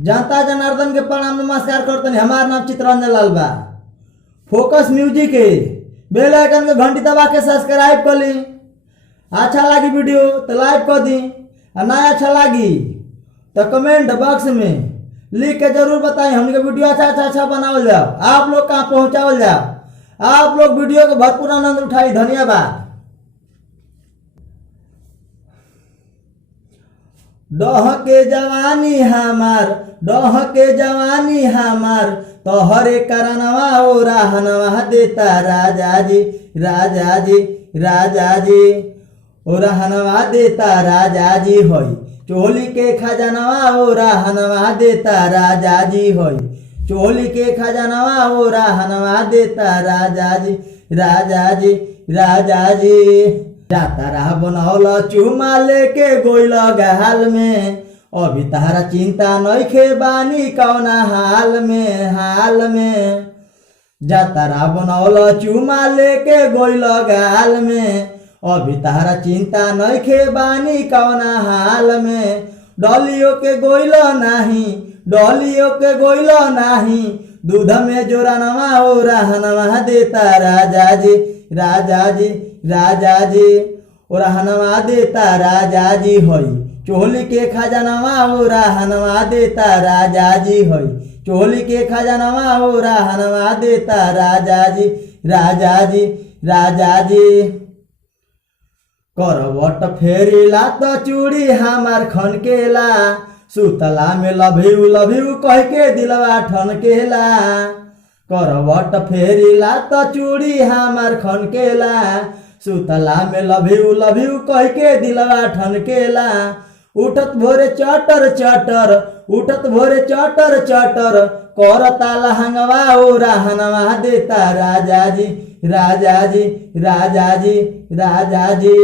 जनता जनार्दन के प्रणाम नमस्कार करते हमार नाम चित्रंजन लाल बा। फोकस म्यूजिक के बेल आइकन के घंटी दबा के सब्सक्राइब कर ली। अच्छा लगी वीडियो तो लाइक कर दी और ना अच्छा लगी तो कमेंट बॉक्स में लिख के जरूर बताएं। हमने वीडियो अच्छा बनावल जाओ, आप लोग कहाँ पहुँचावल जाओ। आप लोग वीडियो को भरपूर आनंद उठाई। धन्यवाद। डह के जवानी हमार, डह के जवानी हमार, तोहरे करनवा ओ रहनवा देता राजा जी, राजा जी, राजा जी, ओ रहनवा देता राजा जी होई। चोली के खजानवा ओ रहनवा देता राजा जी होई। चोली के खजानवा ओ रहनवा देता राजा जी, राजा जी, राजा जी। जाता रहा बनौल चुमा लेके गोइल गहाल में, अभी तारा चिंता नइखे बानी कौना हाल में, हाल में। जाता रहा बनौल चुमा लेके गोइल गहाल में, अभी तारा चिंता नइखे बानी कौना हाल में। डलियो के गोइल नाही, डलियो के गोइल नाही, दूध में जोरानवा ओ रहनवा देता राजा जी, राजा जी, राजा जी, ओ रहनवा देता राजा जी होई। चोली के खजानवा ओ रहनवा देता राजा जी होई। चोली के खजानवा ओ रहनवा देता राजा जी, राजा जी, राजा जी। करवट फेरिला तो चूड़ी हमार खनकेला, सुतला में लभ्यू कह के दिलवा ठनकेला। करवट फेरिला तो चूड़ी हमार खनकेला, सुतला में लभ्यू कह के दिलवा ठनकेला। उठत भोरे चटर चटर, उठत भोरे चटर चटर, करता लहंगवा ओ रहनवा देता राजा जी, राजा जी, राजा जी, राजा जी,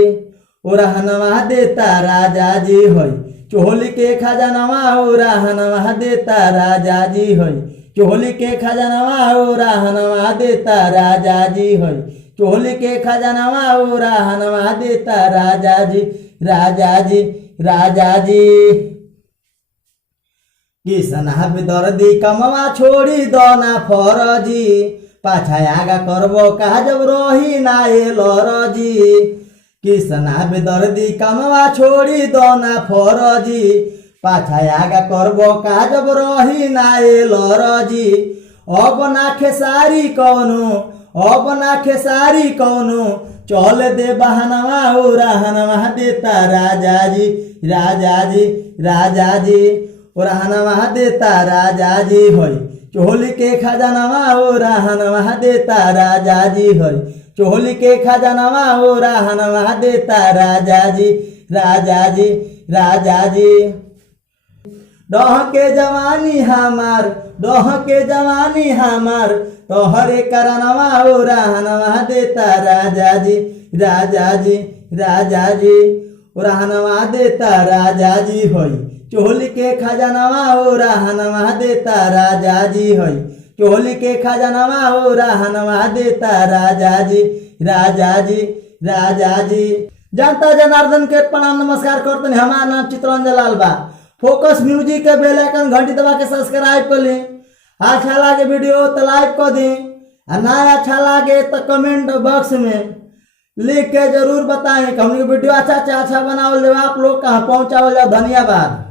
ओ रहनवा देता राजा जी होई। चोली के खजानवा ओ रहनवा देता राजा जी होई। चोली के खजानवा ओ रहनवा देता राजा जी होई। चोली के खजानवा ओ रहनवा देता राजा जी, राजा जी, राजा जी। किसना बेदर्दी कमवा छोड़ी दोना फरजी, पाछा आगा करबो का जब रही ना लरजी। किसना बेदर्दी कमवा छोड़ी दोना फरजी, पाछा आगा करबो का जब रही ना लरजी। अब ना खेसारी कौनो, अब ना खेसारी कौनो, चल दे बहनवा ओ रहनवा देता राजा जी, राजा जी, राजा जी, ओ रहनवा देता राजा जी होई। चोली के खजानवा ओ रहनवा देता राजा जी होई। चोली के खजानवा ओ रहनवा देता राजा जी, राजा जी, राजा जी। डह के जवानी हमार, डह के जवानी हमार, तोहरे करनवा ओ रहनवा देता राजा जी, राजा जी, राजा जी, ओ रहनवा देता राजा जी होई। चोली के खजानवा ओ रहनवा देता राजा जी होई। चोली के खजानवा ओ रहनवा देता राजा जी, राजा जी, राजा जी। जनता जनार्दन के प्रणाम नमस्कार करते हमारा नाम चित्रंजन लाल बा। फोकस म्यूजिक के बेल आइकन घंटी दबा के सब्सक्राइब कर ली। अच्छा लगे वीडियो तो लाइक कर दी, और ना अच्छा लगे तो कमेंट बॉक्स में लिख के जरूर बताएं कि हमने वीडियो अच्छा बनावल जाए, आप लोग कहाँ पहुँचावल जाओ। धन्यवाद।